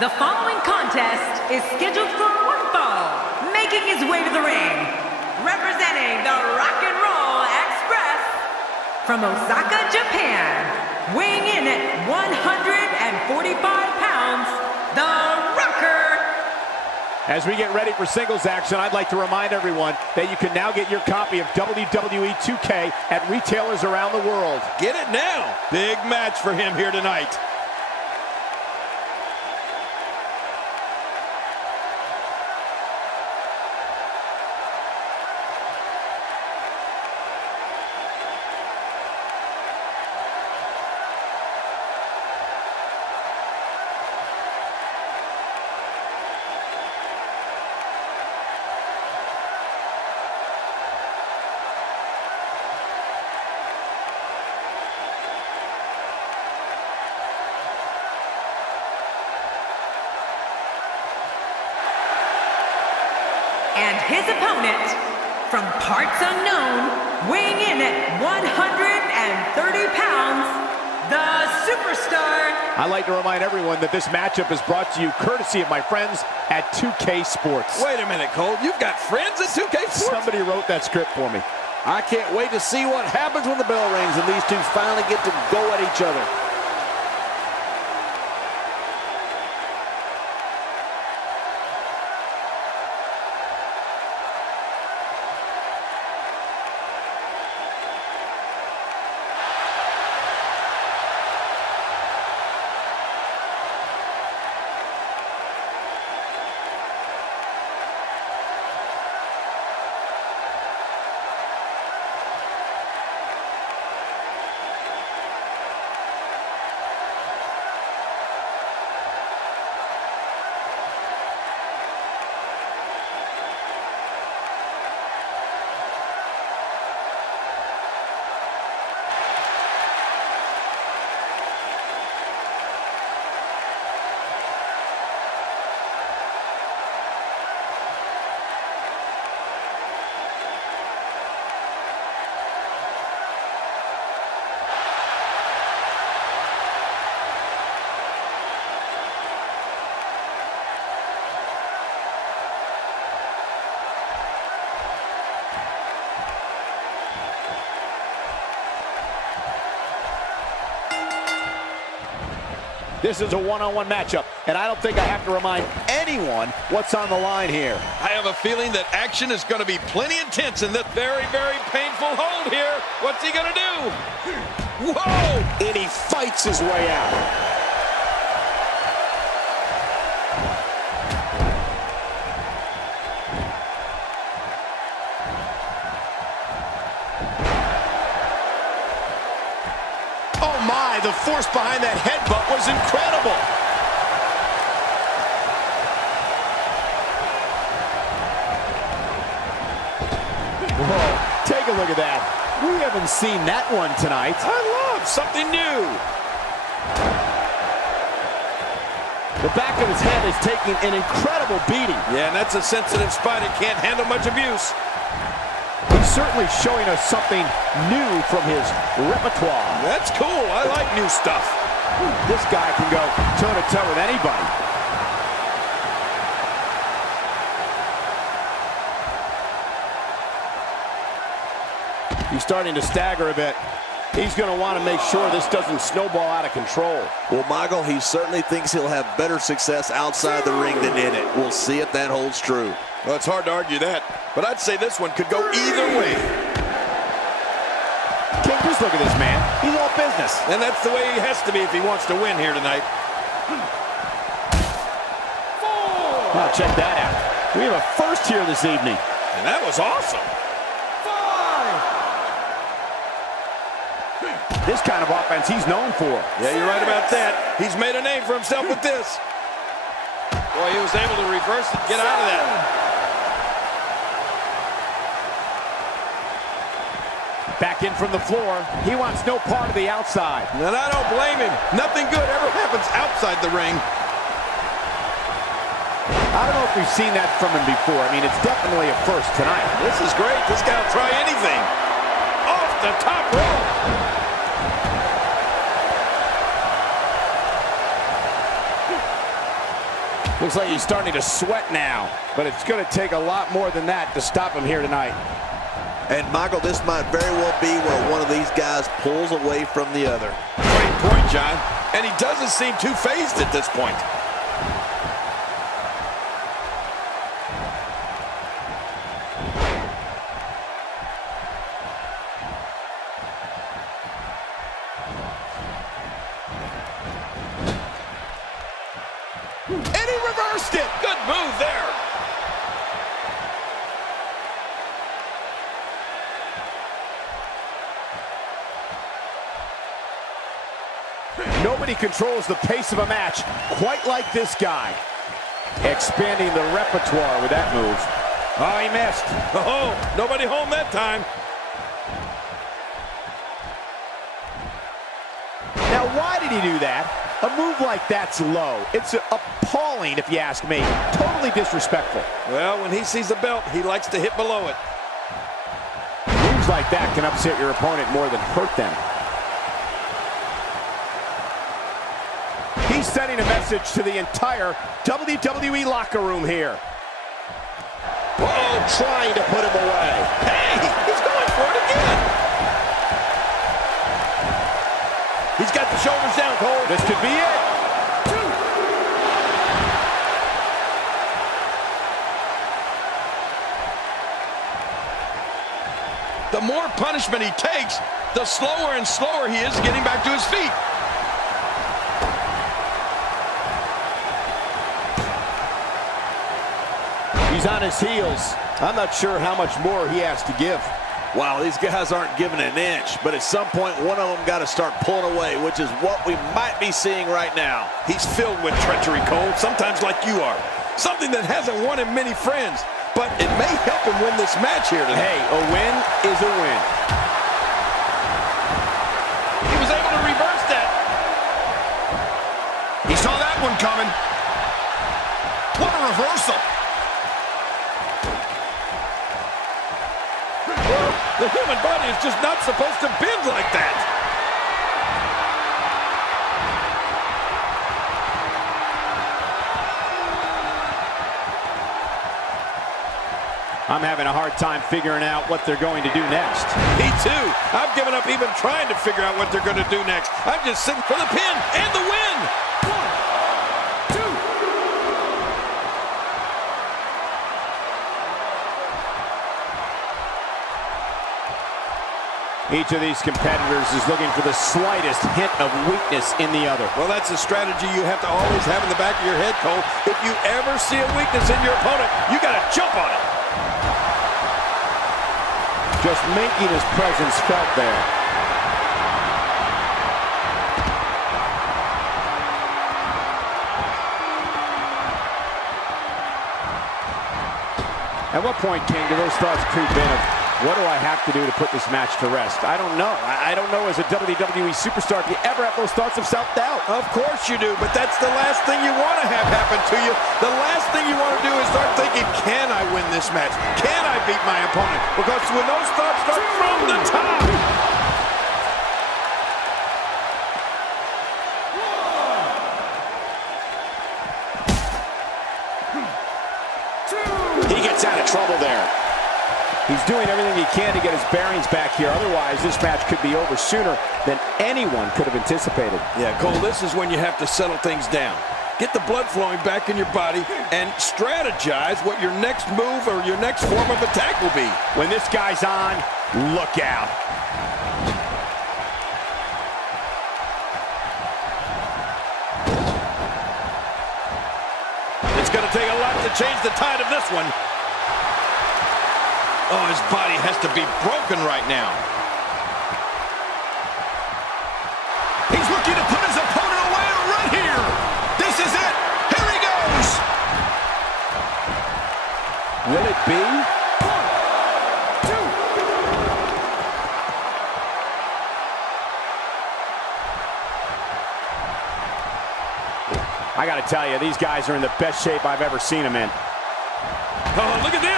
The following contest is scheduled for one fall. Making his way to the ring, representing the Rock and Roll Express from Osaka, Japan, weighing in at 145 pounds, the Rocker. As we get ready for singles action, I'd like to remind everyone that you can now get your copy of WWE 2K at retailers around the world. Get it now. Big match for him here tonight. And his opponent, from parts unknown, weighing in at 130 pounds, the Superstar. I'd like to remind everyone that this matchup is brought to you courtesy of my friends at 2K Sports. Wait a minute, Cole. You've got friends at 2K Sports? Somebody wrote that script for me. I can't wait to see what happens when the bell rings and these two finally get to go at each other. This is a one-on-one matchup, and I don't think I have to remind anyone what's on the line here. I have a feeling that action is going to be plenty intense in this very, very painful hold here. What's he going to do? Whoa! And he fights his way out. Oh my, the force behind that headbutt was incredible. Whoa, take a look at that. We haven't seen that one tonight. I love something new. The back of his head is taking an incredible beating. Yeah, and that's a sensitive spot. It can't handle much abuse. He's certainly showing us something new from his repertoire. That's cool. I like new stuff. This guy can go toe-to-toe with anybody. He's starting to stagger a bit. He's going to want to make sure this doesn't snowball out of control. Well, Michael, he certainly thinks he'll have better success outside the ring than in it. We'll see if that holds true. Well, it's hard to argue that, but I'd say this one could go either way. King, just look at this man. He's all business. And that's the way he has to be if he wants to win here tonight. Now check that out. We have a first here this evening. And that was awesome. This kind of offense he's known for. Yeah, you're right about that. He's made a name for himself with this. Boy, he was able to reverse and get out of that. Back in from the floor. He wants no part of the outside. And I don't blame him. Nothing good ever happens outside the ring. I don't know if we've seen that from him before. I mean, it's definitely a first tonight. This is great. This guy will try anything. Off the top rope. Looks like he's starting to sweat now, but it's going to take a lot more than that to stop him here tonight. And Michael, this might very well be where one of these guys pulls away from the other. Great point, John. And he doesn't seem too phased at this point. And he reversed it. Good move there. Nobody controls the pace of a match quite like this guy. Expanding the repertoire with that move. Oh, he missed. Oh, nobody home that time. Now, why did he do that? A move like that's low. It's appalling, if you ask me. Totally disrespectful. Well, when he sees the belt, he likes to hit below it. Moves like that can upset your opponent more than hurt them. He's sending a message to the entire WWE locker room here. Uh-oh, trying to put him away. Hey, he's going for it again. He's got the shoulders down, Cole. This could be it. The more punishment he takes, the slower and slower he is getting back to his feet. He's on his heels. I'm not sure how much more he has to give. Wow, these guys aren't giving an inch, but at some point, one of them got to start pulling away, which is what we might be seeing right now. He's filled with treachery, Cole, sometimes like you are. Something that hasn't won him many friends, but it may help him win this match here tonight. Hey, a win is a win. He was able to reverse that. He saw that one coming. What a reversal. The human body is just not supposed to bend like that. I'm having a hard time figuring out what they're going to do next. Me too. I've given up even trying to figure out what they're going to do next. I'm just sitting for the pin and the win. 1, 2. Each of these competitors is looking for the slightest hint of weakness in the other. Well, that's a strategy you have to always have in the back of your head, Cole. If you ever see a weakness in your opponent, you got to jump on it. Just making his presence felt there. At what point, King, do those thoughts creep in of, what do I have to do to put this match to rest? I don't know. I don't know as a WWE superstar if you ever have those thoughts of self-doubt. Of course you do, but that's the last thing you want to have happen to you. The last thing you want to do is start thinking, can I win this match? Can I beat my opponent? Because when those thoughts start from the top. He gets out of trouble there. He's doing everything he can to get his bearings back here. Otherwise, this match could be over sooner than anyone could have anticipated. Yeah, Cole, this is when you have to settle things down. Get the blood flowing back in your body and strategize what your next move or your next form of attack will be. When this guy's on, look out. It's going to take a lot to change the tide of this one. Oh, his body has to be broken right now. He's looking to put his opponent away right here. This is it. Here he goes. Will it be? 1, 2. I got to tell you, these guys are in the best shape I've ever seen them in. Oh, look at this.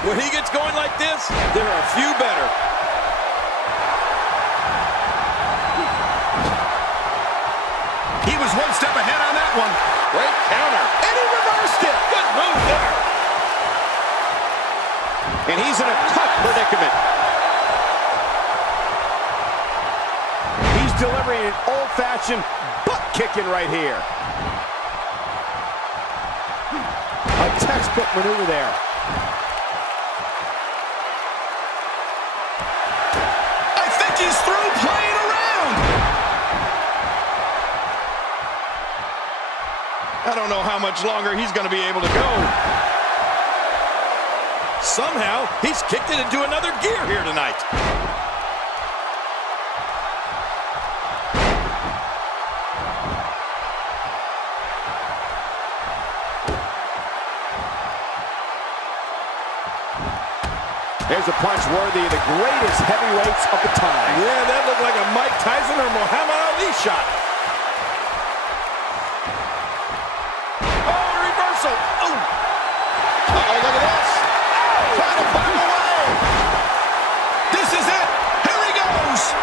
When he gets going like this, there are a few better. was one step ahead on that one. Great counter. And he reversed it. Good move there. And he's in a tough predicament. He's delivering an old-fashioned butt kicking right here. A textbook maneuver there. I think he's through playing around. I don't know how much longer he's going to be able to go. Somehow, he's kicked it into another gear here tonight. There's a punch worthy of the greatest heavyweights of the time. Yeah, that looked like a Mike Tyson or Muhammad Ali shot. Oh, reversal. Oh. Uh-oh, look at this. Trying to find a way. This is it. Here he goes.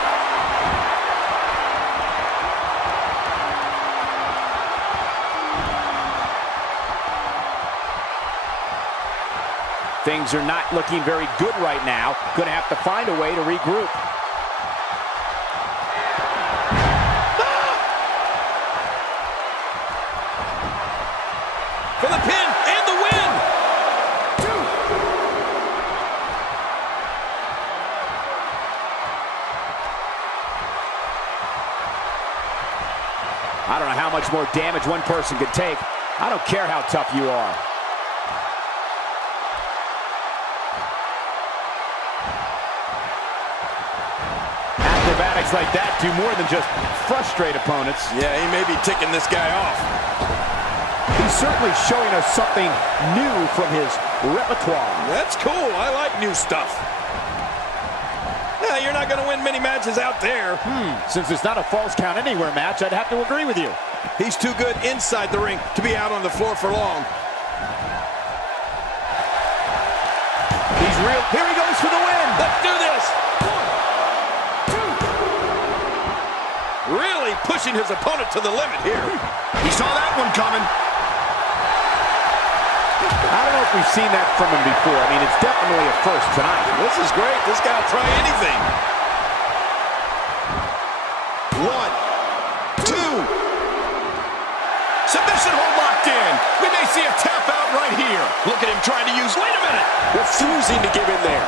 Things are not looking very good right now. Going to have to find a way to regroup. For the pin and the win. I don't know how much more damage one person could take. I don't care how tough you are. Acrobatics like that do more than just frustrate opponents. Yeah, he may be ticking this guy off. He's certainly showing us something new from his repertoire. That's cool. I like new stuff. Yeah, you're not going to win many matches out there. Since it's not a false count anywhere match, I'd have to agree with you. He's too good inside the ring to be out on the floor for long. He's real. Here he goes for the win. Let's do this. 1, 2. Really pushing his opponent to the limit here. He saw that one coming. I don't know if we've seen that from him before. I mean, it's definitely a first tonight. This is great. This guy will try anything. 1, 2. Submission hold locked in. We may see a tap out right here. Look at him trying to use. Wait a minute. Refusing to give in there.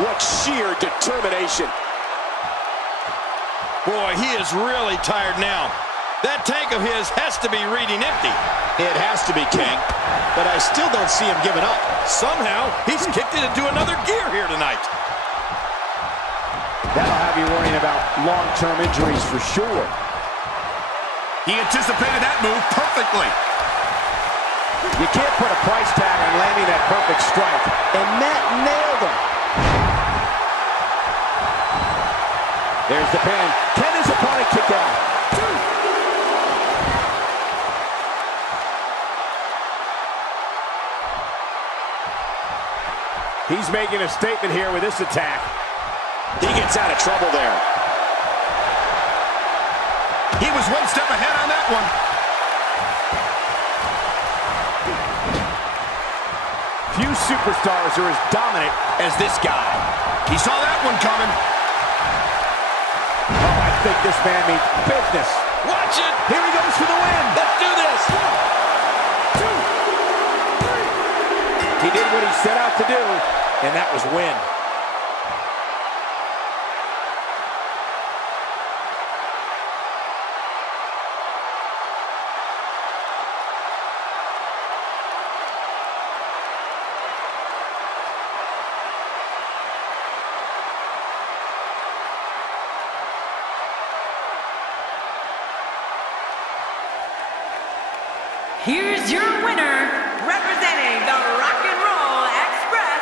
What sheer determination. Boy, he is really tired now. That tank of his has to be reading empty. It has to be, King. But I still don't see him giving up. Somehow, he's kicked it into another gear here tonight. That'll have you worrying about long-term injuries for sure. He anticipated that move perfectly. You can't put a price tag on landing that perfect strike. And that nailed him. There's the pin. Can his opponent kick out? He's making a statement here with this attack. He gets out of trouble there. He was one step ahead on that one. Few superstars are as dominant as this guy. He saw that one coming. Oh, I think this man means business. Watch it. Here he goes for the win. Let's do this. 1, 2, 3. He did what he set out to do, and that was win. Here's your winner, representing the Rock and Roll Express,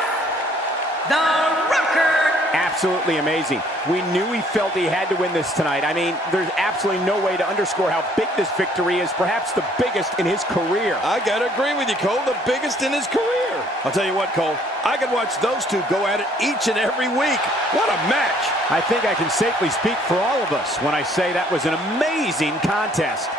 the Rocker. Absolutely amazing. We knew he felt he had to win this tonight. I mean, there's absolutely no way to underscore how big this victory is, perhaps the biggest in his career. I gotta agree with you, Cole, the biggest in his career. I'll tell you what, Cole, I could watch those two go at it each and every week. What a match. I think I can safely speak for all of us when I say that was an amazing contest.